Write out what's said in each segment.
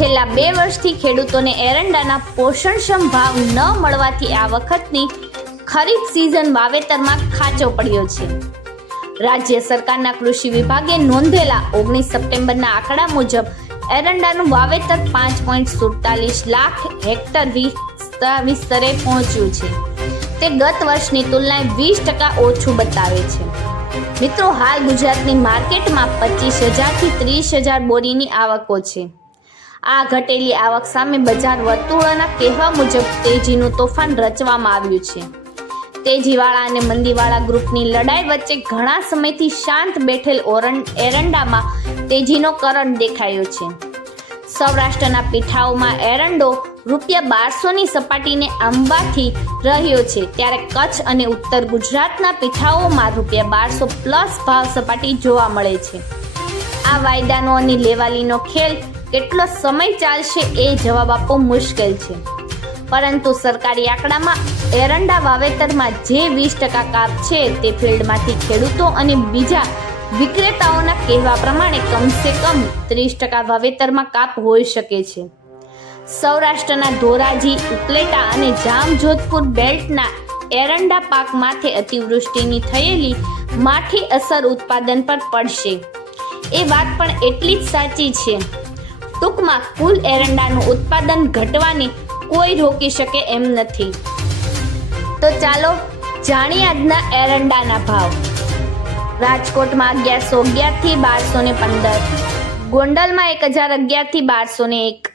છેલ્લા બે વર્ષથી ખેડૂતોને એરંડાના પોષણક્ષમ ભાવ ન મળવાથી આ વખતની ખરીફ સિઝન વાવેતરમાં ખાંચો પડ્યો છે. રાજ્ય સરકારના કૃષિ વિભાગે નોંધેલા ઓગણીસ સપ્ટેમ્બરના આંકડા મુજબ એરંડાનું વાવેતર પાંચ પોઈન્ટ સુડતાલીસ લાખ હેક્ટર વિસ્ત- વિસ્તરે પહોંચ્યું છે. તે ગત વર્ષની તુલનાએ વીસ ટકા ઓછું બતાવે છે. મિત્રો, હાલ ગુજરાતની માર્કેટમાં પચીસ હજારથી ત્રીસ હજાર બોરીની આવકો છે. આ ઘટેલી આવક સામે બજાર વર્તુળોના કહેવા મુજબ તેજીનું તોફાન રચવામાં આવ્યું છે. તેજીવાળા અને મંદીવાળા ગ્રુપની લડાઈ વચ્ચે ઘણા સમયથી શાંત બેઠેલ એરંડામાં તેજીનો કરંટ દેખાયો છે. સૌરાષ્ટ્રના પીઠાઓમાં એરંડો રૂપિયા બારસોની સપાટીને આંબાથી રહ્યો છે, ત્યારે કચ્છ અને ઉત્તર ગુજરાતના પીઠાઓમાં રૂપિયા બારસો પ્લસ ભાવ સપાટી જોવા મળે છે. આ વાયદાનો અને લેવાલીનો ખેલ કેટલો સમય ચાલશે એ જવાબ આપવો મુશ્કેલ છે. પરંતુ સરકારી આંકડામાં એરંડા વાવેતરમાં જે વીસ ટકા કાપ છે તે ફિલ્ડમાંથી ખેડૂતો અને બીજા વિક્રેતાઓના કહેવા પ્રમાણે કમસે કમ ત્રીસ ટકા વાવેતરમાં કાપ હોઈ શકે છે. સૌરાષ્ટ્રના ધોરાજી, ઉપલેટા અને જામજોધપુર બેલ્ટના એરંડા પાક માથે અતિવૃષ્ટિની થયેલી માઠી અસર ઉત્પાદન પર પડશે. એ વાત પણ એટલી જ સાચી છે. ટૂંકમાં કુલ એરંડાનું ઉત્પાદન ઘટવાની કોઈ રોકી શકે એમ નથી. તો ચાલો જાણીએ આજના એરંડાના ભાવ. રાજકોટમાં અગિયારસો અગિયારથી બારસો ને પંદર. ગોંડલમાં એક હજાર અગિયારથી બારસો ને એક.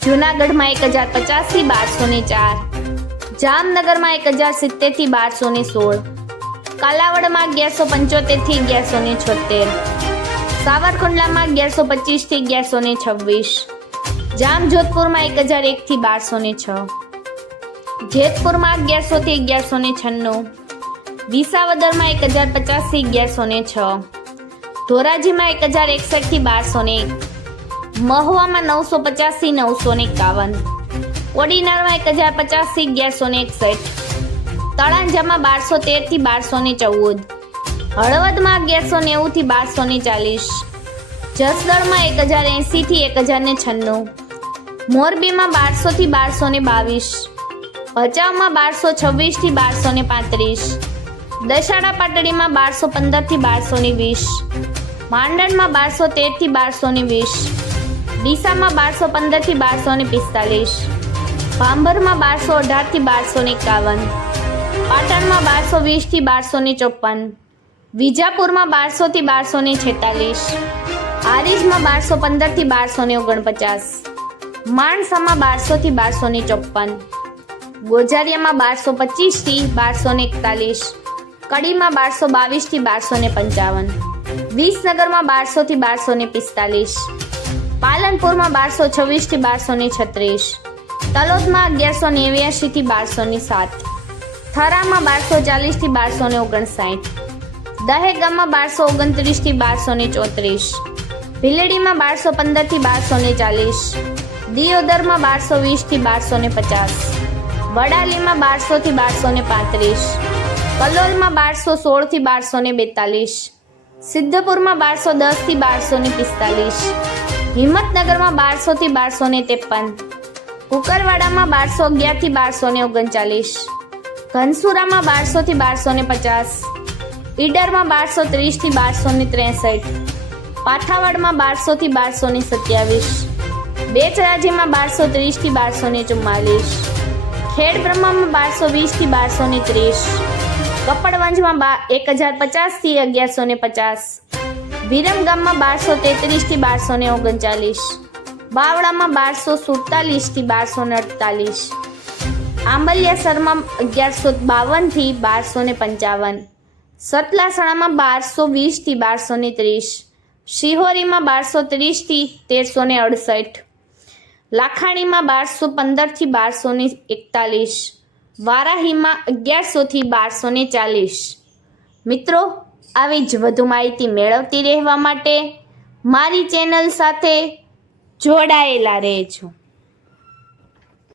જુનાગઢમાં એક હજાર પચાસથી બારસો ને ચાર. જામનગરમાં એક હજાર સિત્તેરથી બારસો ને સોળ. કાલાવડમાં અગિયારસો પંચોતેરથી અગિયારસો ને છોતેર. સાવરકુંડલામાં અગિયારસો પચીસથી અગિયારસો ને છવ્વીસ. જામજોધપુરમાં એક હજાર એકથી બારસો ને છ. જેતપુરમાં અગિયારસોથી અગિયારસો ને છન્નું. વિસાવદરમાં એક હજાર પચાસથી અગિયારસો ને છ. ધોરાજીમાં એક હજાર એકસઠથી બારસો ને એક. મહુવામાં નવસો પચાસથી નવસો ને એકાવન. ઓડિનારમાં એક હજાર પચાસથી અગિયારસો ને એકસઠ. તળાંજામાં બારસો તેરથી બારસો ને ચૌદ. હળવદમાં અગિયારસો નેવુંથી બારસો ને ચાલીસ. જસદણમાં એક હજાર એંસીથી એક હજાર ને છન્નું. મોરબીમાં બારસોથી બારસો ને બાવીસ. ભચાઉમાં બારસો છવ્વીસથી બારસો ને પાંત્રીસ. દશાડા પાટડીમાં બારસો પંદરથી બારસો ને વીસ. માંડણમાં બારસો તેરથી બારસો ને વીસ. ડીસામાં બારસો પંદરથી બારસો ને પિસ્તાલીસ. ભાંભરમાં બારસો અઢારથી બારસો ને એકાવન. પાટણમાં બારસો વીસથી બારસો ને ચોપન. વિજાપુરમાં બારસોથી બારસો ને છેતાલીસ આરીજમાં બારસો પંદરથી બારસો ને ઓગણપચાસ માણસામાં બારસોથી બારસો ને ચોપન, ગોજારિયામાં બારસો પચીસથી બારસો ને એકતાલીસ, કડીમાં બારસો બાવીસથી બારસો ને પંચાવન, વિસનગરમાં બારસોથી બારસો ને પિસ્તાલીસ, પાલનપુરમાં બારસો છવ્વીસથી બારસો ને છત્રીસ, તલોદમાં અગિયારસો નેવ્યાસીથી બારસો ને સાત, થરામાં બારસો ચાલીસથી બારસો ને ઓગણસાઠ દહેગામમાં બારસો ઓગણત્રીસથી બારસો ને ચોત્રીસ. ભીલડીમાં બારસો પંદરથી બારસો ને ચાલીસ. દિયોદરમાં બારસો વીસથી બારસો ને પચાસ. વડાલીમાં બારસોથી બારસો ને પાંત્રીસ. કલોલમાં બારસો સોળથી બારસો ને બેતાલીસ. સિદ્ધપુરમાં બારસો દસથી બારસો ને પિસ્તાલીસ. હિંમતનગરમાં બારસોથી બારસો ને ત્રેપન. કુકરવાડામાં બારસો અગિયારથી બારસો ને ઓગણચાલીસ. ઘનસુરામાં બારસોથી બારસો ને પચાસ. ઈડરમાં બારસો ત્રીસથી બારસો ને ત્રેસઠ. પાઠાવાડમાં બારસોથી બારસો ને સત્યાવીસ. બેચરાજીમાં બારસો ત્રીસથી બારસો ને ચુમ્માલીસ. ખેડ બ્રહ્મામાં બારસો વીસથી બારસો ને ત્રીસ. કપડવંજમાં બા એક હજાર પચાસથી અગિયારસો ને પચાસ. વિરમગામમાં બારસો તેત્રીસથી બારસો ને ઓગણચાલીસ. બાવળામાં બારસો સુડતાલીસથી બારસો ને અડતાલીસ આંબલિયાસરમાં અગિયારસો બાવનથી બારસો ને પંચાવન. સતલાસણામાં બારસો વીસથી બારસો ને ત્રીસ. શિહોરીમાં બારસો ત્રીસથી તેરસો ને અડસઠ. લાખાણીમાં બારસો પંદરથી બારસો ને એકતાલીસ. વારાહીમાં અગિયારસોથી બારસો ને ચાલીસ. મિત્રો, આવી જ વધુ માહિતી મેળવતી રહેવા માટે મારી ચેનલ સાથે જોડાયેલા રહેજો.